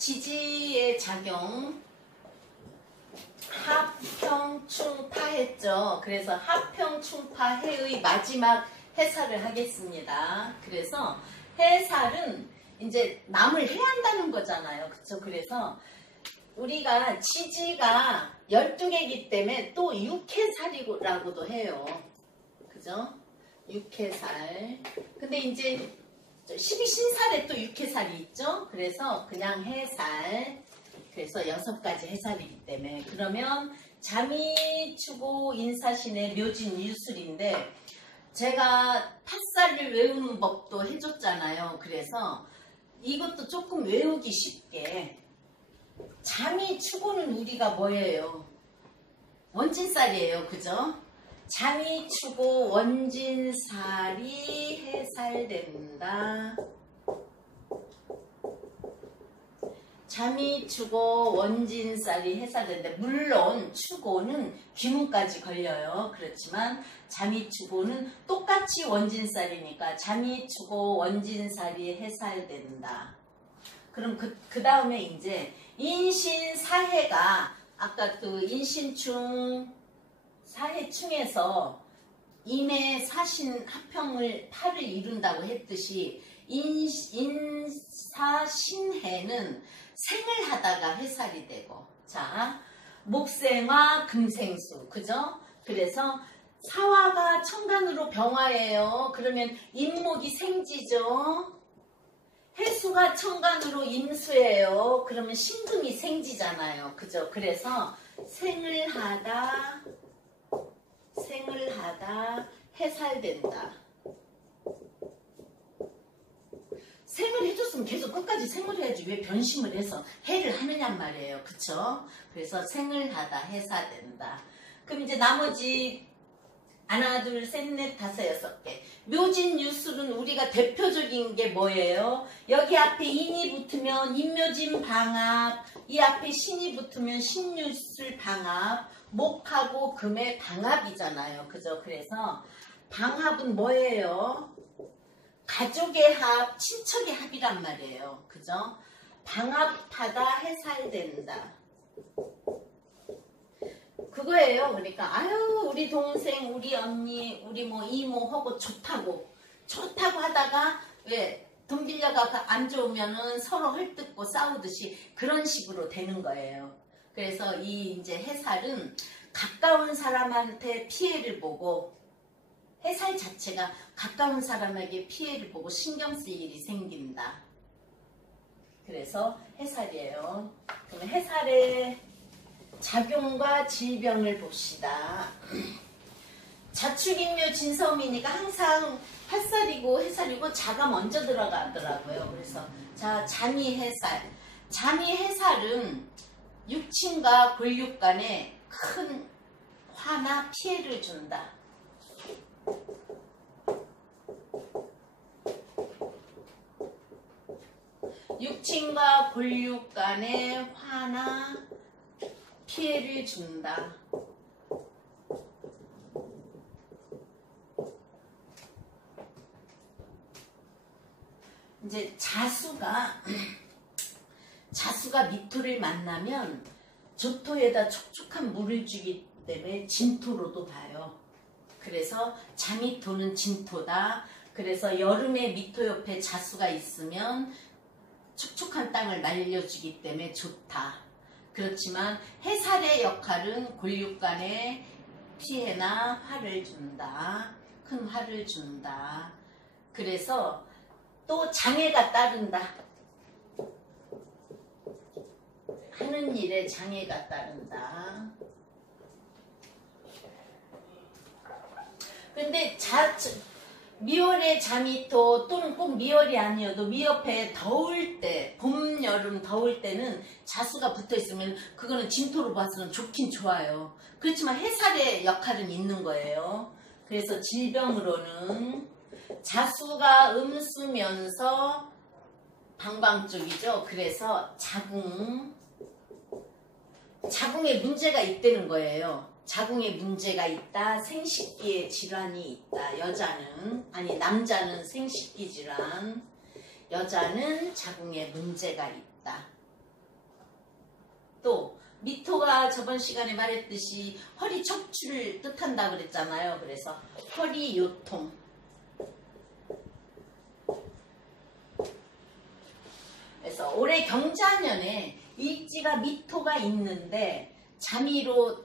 지지의 작용 합평충파했죠. 그래서 합평충파해의 마지막 해살을 하겠습니다. 그래서 해살은 이제 남을 해한다는 거잖아요. 그쵸? 그래서 우리가 지지가 12개이기 때문에 또 6해살이라고도 해요. 그죠? 6해살. 근데 이제 12신살에 또 6해살이 있죠. 그래서 그냥 해살. 그래서 6가지 해살이기 때문에. 그러면 자미추고 인사신의 묘진 유술인데 제가 팥살을 외우는 법도 해줬잖아요. 그래서 이것도 조금 외우기 쉽게. 자미추고는 우리가 뭐예요? 원진살이에요. 그죠? 자미추고 원진살이 해살된다. 자미추고 원진살이 해살된다. 물론 추고는 귀문까지 걸려요. 그렇지만 자미추고는 똑같이 원진살이니까 자미추고 원진살이 해살된다. 그럼 그 다음에 이제 인신사해가 아까 그 인신충 사해충에서 인의 사신 합평을 팔을 이룬다고 했듯이 인사신해는 생을 하다가 해살이 되고, 자 목생화 금생수, 그죠? 그래서 사화가 천간으로 병화예요. 그러면 임목이 생지죠. 해수가 천간으로 임수예요. 그러면 신금이 생지잖아요. 그죠? 그래서 생을 하다 해살된다. 생을 해줬으면 계속 끝까지 생을 해야지 왜 변심을 해서 해를 하느냔 말이에요. 그쵸? 그래서 생을 하다 해살된다. 그럼 이제 나머지 하나, 둘, 셋, 넷, 다섯, 6개. 묘진 유술은 우리가 대표적인 게 뭐예요? 여기 앞에 인이 붙으면 인묘진 방합, 이 앞에 신이 붙으면 신유술 방합, 목하고 금의 방합이잖아요. 그죠? 그래서 방합은 뭐예요? 가족의 합, 친척의 합이란 말이에요. 그죠? 방합하다 해살된다. 그거예요. 그러니까 아유 우리 동생, 우리 언니, 우리 뭐 이모하고 좋다고 하다가 왜 돈 빌려가 안 좋으면은 서로 헐뜯고 싸우듯이 그런 식으로 되는 거예요. 그래서 이 이제 해살은 가까운 사람한테 피해를 보고 해살 자체가 가까운 사람에게 피해를 보고 신경 쓸 일이 생긴다. 그래서 해살이에요. 그럼 해살의 작용과 질병을 봅시다. 자축인묘 진서음이니까 항상 팥살이고 해살이고 자가 먼저 들어가더라고요. 그래서 자 자미해살. 자미해살은 육친과 골육 간에 큰 화나 피해를 준다. 육친과 골육 간에 화나 피해를 준다. 이제 자수가 미토를 만나면 조토에다 촉촉한 물을 주기 때문에 진토로도 봐요. 그래서 자미토는 진토다. 그래서 여름에 미토 옆에 자수가 있으면 촉촉한 땅을 말려주기 때문에 좋다. 그렇지만 해살의 역할은 골육 간에 피해나 화를 준다. 큰 화를 준다. 그래서 또 장애가 따른다. 하는 일에 장애가 따른다. 근데 미월의 자미토 또는 꼭 미월이 아니어도 미옆에 더울 때, 봄, 여름 더울 때는 자수가 붙어 있으면 그거는 진토로 봐서는 좋긴 좋아요. 그렇지만 해살의 역할은 있는 거예요. 그래서 질병으로는 자수가 음수면서 방방 쪽이죠. 그래서 자궁에 문제가 있다는 거예요. 자궁에 문제가 있다. 생식기에 질환이 있다. 남자는 생식기 질환, 여자는 자궁에 문제가 있다. 또 미토가 저번 시간에 말했듯이 허리 척추를 뜻한다 그랬잖아요. 그래서 허리 요통. 그래서 올해 경자년에 일지가 미토가 있는데 자미로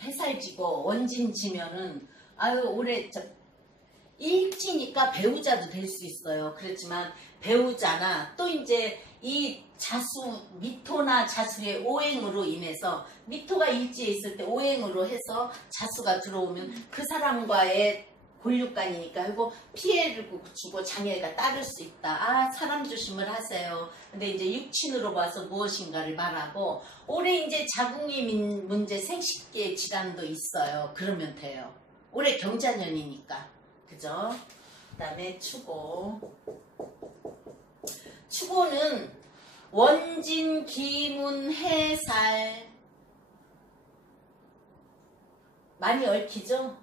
해살지고 원진지면은 아유 올해 일지니까 배우자도 될 수 있어요. 그렇지만 배우자나 또 이제 이 자수 미토나 자수의 오행으로 인해서 미토가 일지에 있을 때 오행으로 해서 자수가 들어오면 그 사람과의 골육간이니까 그리고 피해를 주고 장애가 따를 수 있다. 아 사람 조심을 하세요. 근데 이제 육친으로 봐서 무엇인가를 말하고 올해 이제 자궁이 문제 생식계 질환도 있어요. 그러면 돼요. 올해 경자년이니까 그죠? 그 다음에 추고. 추고는 원진, 기문, 해살 많이 얽히죠?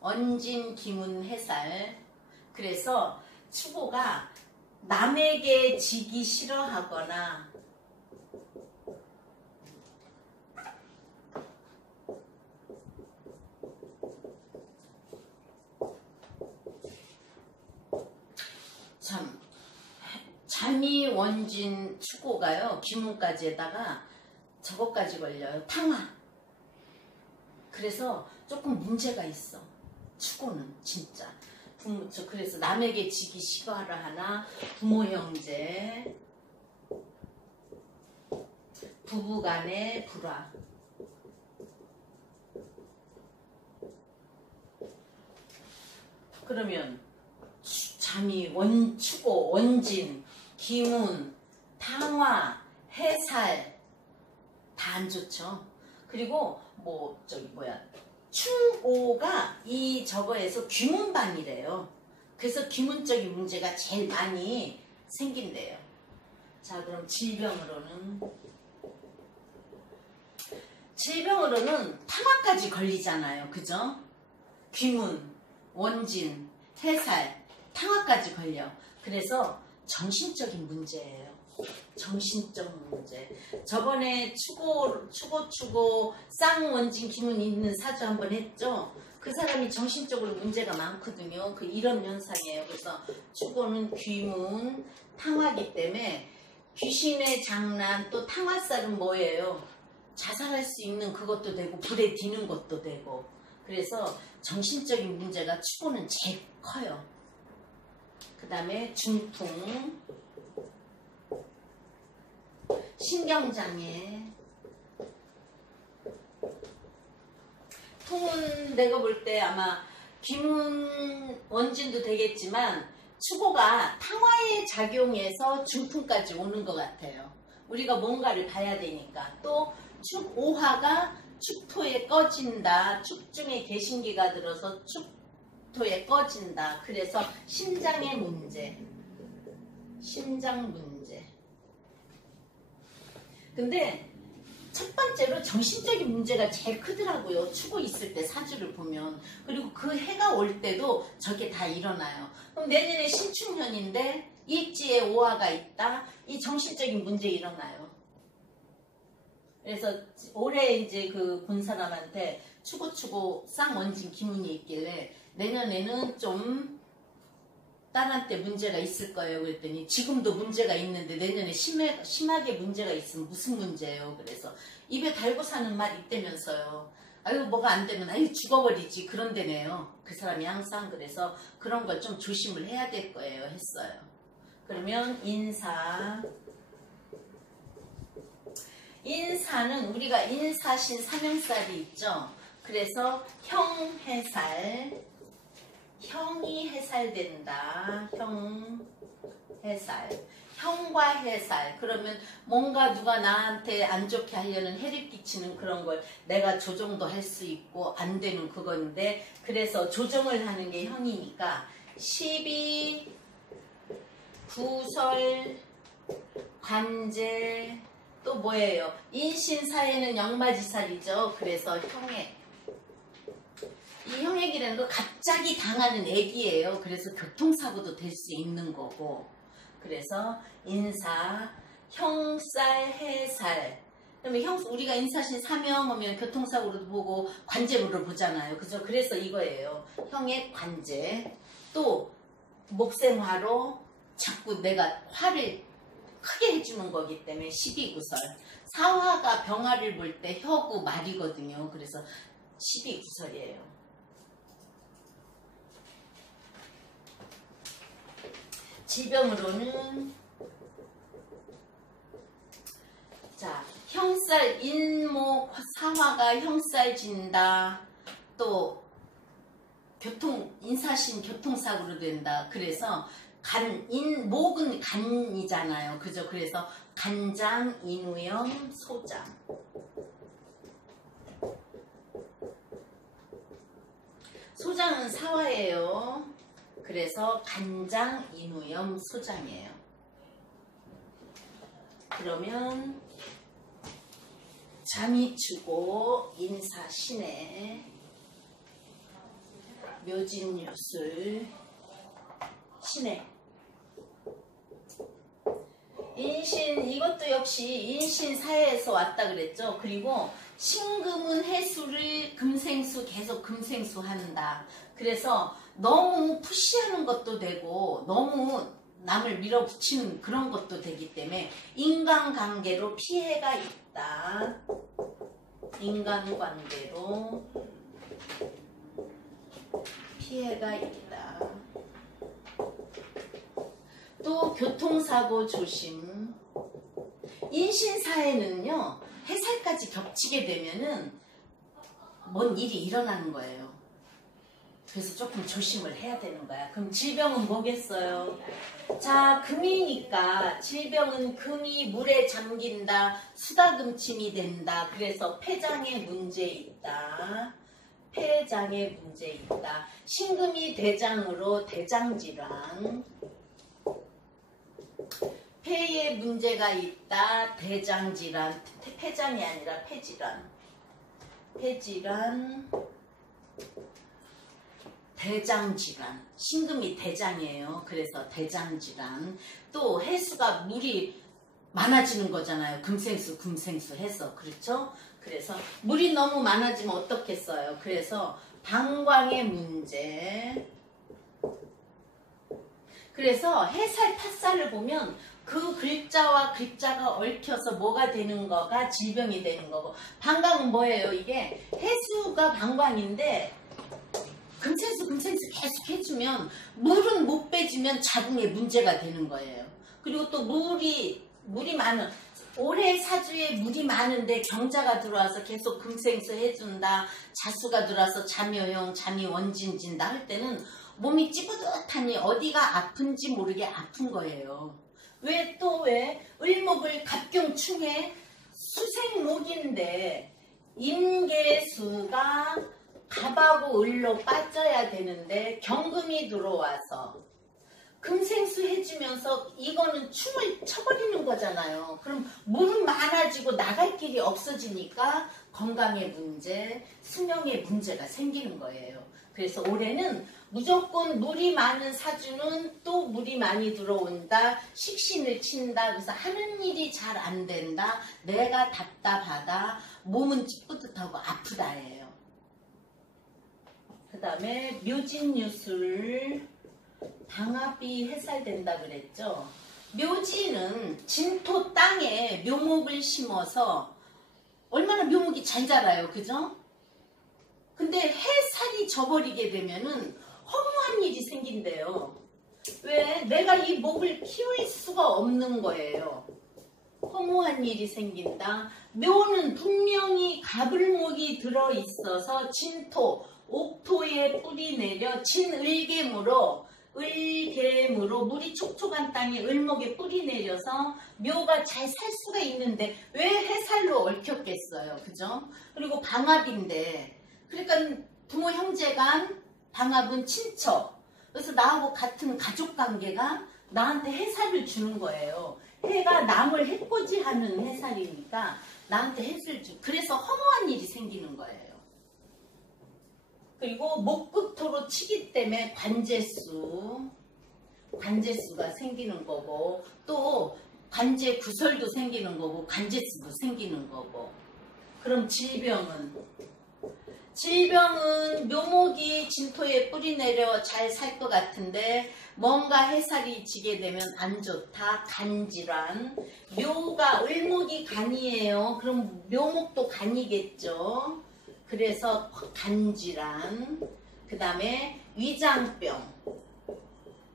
원진, 기문, 해살. 그래서 추고가 남에게 지기 싫어하거나 참 자미, 원진, 추고가요. 기문까지에다가 저것까지 걸려요. 탕화. 그래서 조금 문제가 있어. 추고는 진짜. 그래서 남에게 지기 싫어하라 하나 부모 형제 부부간의 불화. 그러면 자미, 추고, 원진, 기문, 탕화, 해살 다 안 좋죠. 그리고 추오가 이 저거에서 귀문반이래요. 그래서 귀문적인 문제가 제일 많이 생긴대요. 자 그럼 질병으로는 탕화까지 걸리잖아요. 그죠? 귀문, 원진, 해살, 탕화까지 걸려. 그래서 정신적인 문제예요. 정신적 문제. 저번에 추고 쌍원진 기문 있는 사주 한번 했죠. 그 사람이 정신적으로 문제가 많거든요. 이런 현상이에요. 그래서 추고는 귀문, 탕화기 때문에 귀신의 장난 또 탕화살은 뭐예요? 자살할 수 있는 그것도 되고 불에 디는 것도 되고 그래서 정신적인 문제가 추고는 제일 커요. 그 다음에 중풍, 신경장애. 통은 내가 볼 때 아마 기문 원진도 되겠지만 추고가 탕화에 작용해서 중풍까지 오는 것 같아요. 우리가 뭔가를 봐야 되니까. 또 축오화가 축토에 꺼진다. 축중에 개신기가 들어서 축토에 꺼진다. 그래서 심장의 문제. 심장 문제. 근데 첫 번째로 정신적인 문제가 제일 크더라고요. 추고 있을 때 사주를 보면. 그리고 그 해가 올 때도 저게 다 일어나요. 그럼 내년에 신축년인데 일지에 오화가 있다. 이 정신적인 문제 일어나요. 그래서 올해 이제 본 사람한테 추고 쌍원진 기문이 있길래 내년에는 좀 딸한테 문제가 있을 거예요. 그랬더니 지금도 문제가 있는데 내년에 심하게 문제가 있으면 무슨 문제예요. 그래서 입에 달고 사는 말 있다면서요. 아유 뭐가 안 되면 아유 죽어버리지 그런 데네요. 그 사람이 항상. 그래서 그런 걸 좀 조심을 해야 될 거예요 했어요. 그러면 인사는 우리가 인사신 삼형살이 있죠. 그래서 형해살, 형이 해살된다. 형해살, 형과 해살. 그러면 뭔가 누가 나한테 안 좋게 하려는 해를 끼치는 그런 걸 내가 조정도 할 수 있고 안 되는 그건데 그래서 조정을 하는 게 형이니까 시비, 구설, 관제 또 뭐예요? 인신사에는 역마지살이죠. 그래서 형액. 이 형액이라는 거 갑자기 당하는 액이에요. 그래서 교통사고도 될 수 있는 거고. 그래서 인사, 형살, 해살. 그다음에 우리가 인사신 사명하면 교통사고로도 보고 관제물을 보잖아요. 그죠? 그래서 이거예요. 형의 관제. 또 목생화로 자꾸 내가 화를 크게 해주는 거기 때문에 12구설. 사화가 병화를 볼 때 혀구 말이거든요. 그래서 12구설이에요. 질병으로는 자, 형살, 인목, 사화가 형살 진다. 또 인사신 교통사고로 된다. 그래서 목은 간이잖아요. 그죠? 그래서 간장, 인후염, 소장. 소장은 사화예요. 그래서 간장, 인후염, 소장이에요. 그러면 자미추고 인사신의 묘진유술 신의 인신, 이것도 역시 인신사에서 왔다 그랬죠. 그리고 신금은 해수를 금생수 계속 금생수 한다. 그래서 너무 푸시하는 것도 되고 너무 남을 밀어붙이는 그런 것도 되기 때문에 인간관계로 피해가 있다. 인간관계로 피해가 있다. 또 교통사고 조심. 인신사에는요, 해살까지 겹치게 되면은 뭔 일이 일어나는 거예요. 그래서 조금 조심을 해야 되는 거야. 그럼 질병은 뭐겠어요? 자, 금이니까 질병은 금이 물에 잠긴다. 수다금침이 된다. 그래서 폐장에 문제 있다. 폐장에 문제 있다. 신금이 대장으로 대장질환. 폐에 문제가 있다. 대장질환. 폐장이 아니라 폐질환. 폐질환. 대장질환. 신금이 대장이에요. 그래서 대장질환. 또 해수가 물이 많아지는 거잖아요. 금생수 금생수 해서. 그렇죠? 그래서 물이 너무 많아지면 어떻겠어요? 그래서 방광의 문제. 그래서 해살 팥살을 보면 그 글자와 글자가 얽혀서 뭐가 되는 거가 질병이 되는 거고, 방광은 뭐예요? 이게 해수가 방광인데 금생수 계속 해주면, 물은 못 빼주면 자궁에 문제가 되는 거예요. 그리고 또 물이 많은, 올해 사주에 물이 많은데 경자가 들어와서 계속 금생수 해준다. 자수가 들어와서 잠여형, 잠이 원진진다 할 때는 몸이 찌뿌듯하니 어디가 아픈지 모르게 아픈 거예요. 왜 을목을 갑경충해 수생목인데 임계수가 갑하고 을로 빠져야 되는데 경금이 들어와서 금생수 해주면서 이거는 충을 쳐버리는 거잖아요. 그럼 물은 많아지고 나갈 길이 없어지니까 건강의 문제, 수명의 문제가 생기는 거예요. 그래서 올해는 무조건 물이 많은 사주는 또 물이 많이 들어온다. 식신을 친다. 그래서 하는 일이 잘 안 된다. 내가 답답하다. 몸은 찌뿌듯하고 아프다예요. 그 다음에 묘진유술. 방압이 해살된다 그랬죠. 묘지는 진토 땅에 묘목을 심어서 얼마나 묘목이 잘 자라요. 그죠? 근데 해살이 져버리게 되면은 허무한 일이 생긴대요. 왜? 내가 이 목을 키울 수가 없는 거예요. 허무한 일이 생긴다. 묘는 분명히 가불목이 들어있어서 진토, 옥토에 뿌리 내려 진을개무로 물이 촉촉한 땅에 을목에 뿌리 내려서 묘가 잘 살 수가 있는데 왜 해살로 얽혔겠어요. 그죠? 그리고 방압인데, 그러니까 부모 형제간 방압은 친척. 그래서 나하고 같은 가족 관계가 나한테 해살을 주는 거예요. 해가 남을 해코지하는 해살이니까 나한테 해를 주. 그래서 허무한 일이 생기는 거예요. 그리고 목구토로 치기 때문에 관제수가 생기는 거고, 또 관제 구설도 생기는 거고 관제수도 생기는 거고. 그럼 질병은 묘목이 진토에 뿌리 내려 잘 살 것 같은데 뭔가 해살이 지게 되면 안 좋다. 간질환. 묘가 을목이 간이에요. 그럼 묘목도 간이겠죠. 그래서 간질환. 그 다음에 위장병.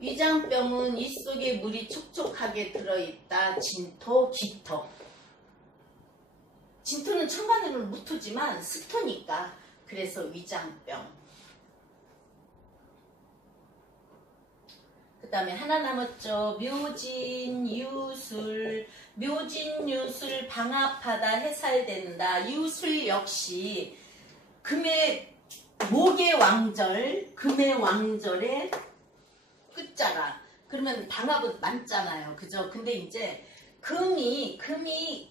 위장병은 이 속에 물이 촉촉하게 들어있다. 진토, 기토. 진토는 천간으로는 무토지만 습토니까 그래서 위장병. 그 다음에 하나 남았죠. 묘진, 유술. 묘진, 유술 방합하다, 해살된다. 유술 역시 목의 왕절, 금의 왕절에 끝자라. 그러면 방합은 많잖아요. 그죠? 근데 이제 금이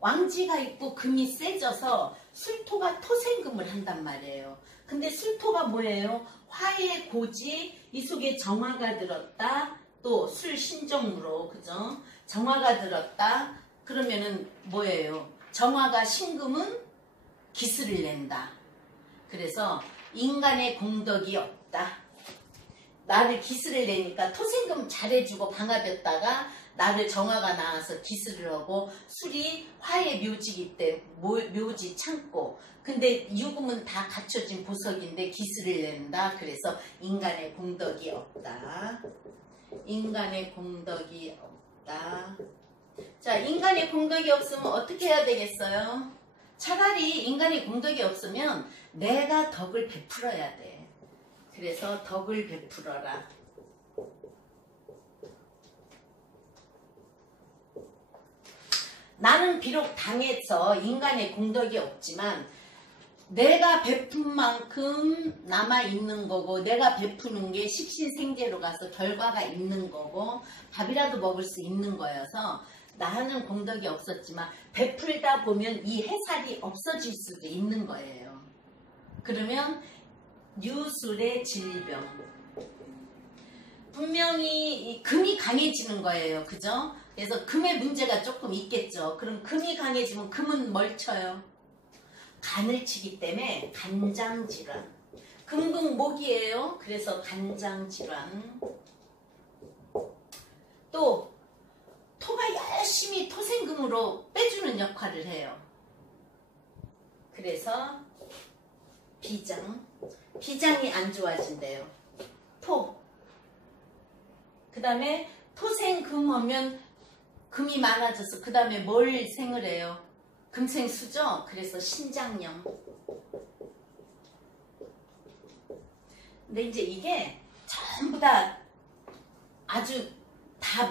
왕지가 있고 금이 세져서 술토가 토생금을 한단 말이에요. 근데 술토가 뭐예요? 화의 고지, 이 속에 정화가 들었다. 또 술 신정무로, 그죠? 정화가 들었다. 그러면은 뭐예요? 정화가 신금은 기스를 낸다. 그래서 인간의 공덕이 없다. 나를 기스를 내니까 토생금 잘해주고 방합했다가 나를 정화가 나와서 기스를 하고 술이 화의 묘지기 때문에 묘지 창고. 근데 유금은 다 갖춰진 보석인데 기스를 낸다. 그래서 인간의 공덕이 없다. 인간의 공덕이 없다. 자, 인간의 공덕이 없으면 어떻게 해야 되겠어요? 차라리 인간의 공덕이 없으면 내가 덕을 베풀어야 돼. 그래서 덕을 베풀어라. 나는 비록 당해서 인간의 공덕이 없지만 내가 베푼 만큼 남아있는 거고 내가 베푸는 게 식신생재로 가서 결과가 있는 거고 밥이라도 먹을 수 있는 거여서 나는 공덕이 없었지만 베풀다 보면 이 해살이 없어질 수도 있는 거예요. 그러면 유술의 질병. 분명히 금이 강해지는 거예요. 그죠? 그래서 금의 문제가 조금 있겠죠. 그럼 금이 강해지면 금은 뭘 쳐요? 간을 치기 때문에 간장질환. 금극목이에요. 그래서 간장질환. 또 토가 열심히 토생금으로 빼주는 역할을 해요. 그래서 비장이 안 좋아진대요. 토. 그 다음에 토생금 하면 금이 많아져서 그 다음에 뭘 생을 해요? 금생수죠? 그래서 신장염. 근데 이제 이게 전부 다 아주 다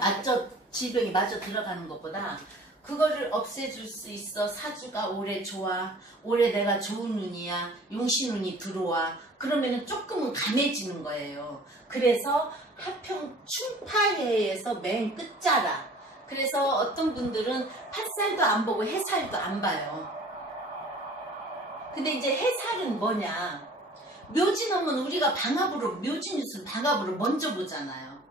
질병이 맞아 들어가는 것보다 그거를 없애줄 수 있어. 사주가 올해 좋아. 올해 내가 좋은 운이야. 용신운이 들어와. 그러면은 조금은 강해지는 거예요. 그래서 하평 충파해에서 맨 끝자라. 그래서 어떤 분들은 팥살도 안 보고 해살도 안 봐요. 근데 이제 해살은 뭐냐. 묘진하면 우리가 묘진유술 방합으로 먼저 보잖아요.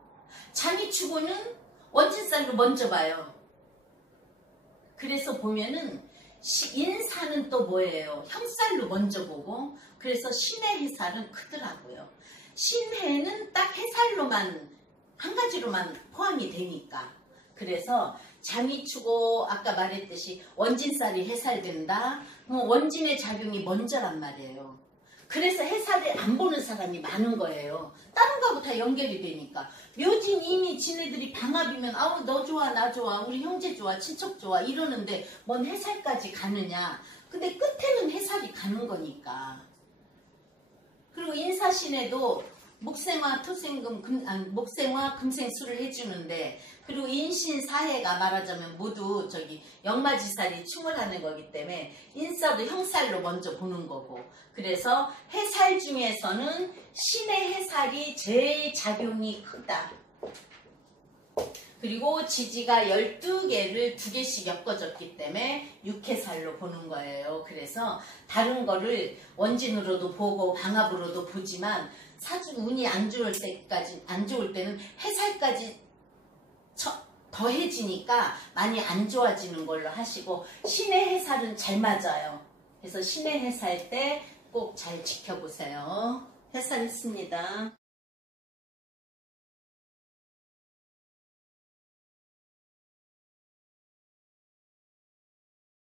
장이축고는 원진살로 먼저 봐요. 그래서 보면은 인사는 또 뭐예요? 형살로 먼저 보고. 그래서 신해 해살은 크더라고요. 신해는 딱 해살로만 한 가지로만 포함이 되니까. 그래서 장이축고 아까 말했듯이 원진살이 해살된다. 원진의 작용이 먼저란 말이에요. 그래서 해살을 안 보는 사람이 많은 거예요. 다른 거하고 다 연결이 되니까. 묘진 이미 지네들이 방합이면 아우 너 좋아 나 좋아 우리 형제 좋아 친척 좋아 이러는데 뭔 해살까지 가느냐. 근데 끝에는 해살이 가는 거니까. 그리고 인사신에도 목생화 토생금 목생화 금생수를 해주는데 그리고 인신사해가 말하자면 모두 역마지살이 충을 하는 거기 때문에 인사도 형살로 먼저 보는 거고. 그래서 해살 중에서는 신의 해살이 제일 작용이 크다. 그리고 지지가 12개를 2개씩 엮어졌기 때문에 육해살로 보는 거예요. 그래서 다른 거를 원진으로도 보고 방합으로도 보지만 사주 운이 안 좋을 때는 해살까지 더해지니까 많이 안 좋아지는 걸로 하시고, 신의 해살은 잘 맞아요. 그래서 신의 해살 때 꼭 잘 지켜보세요. 해살했습니다.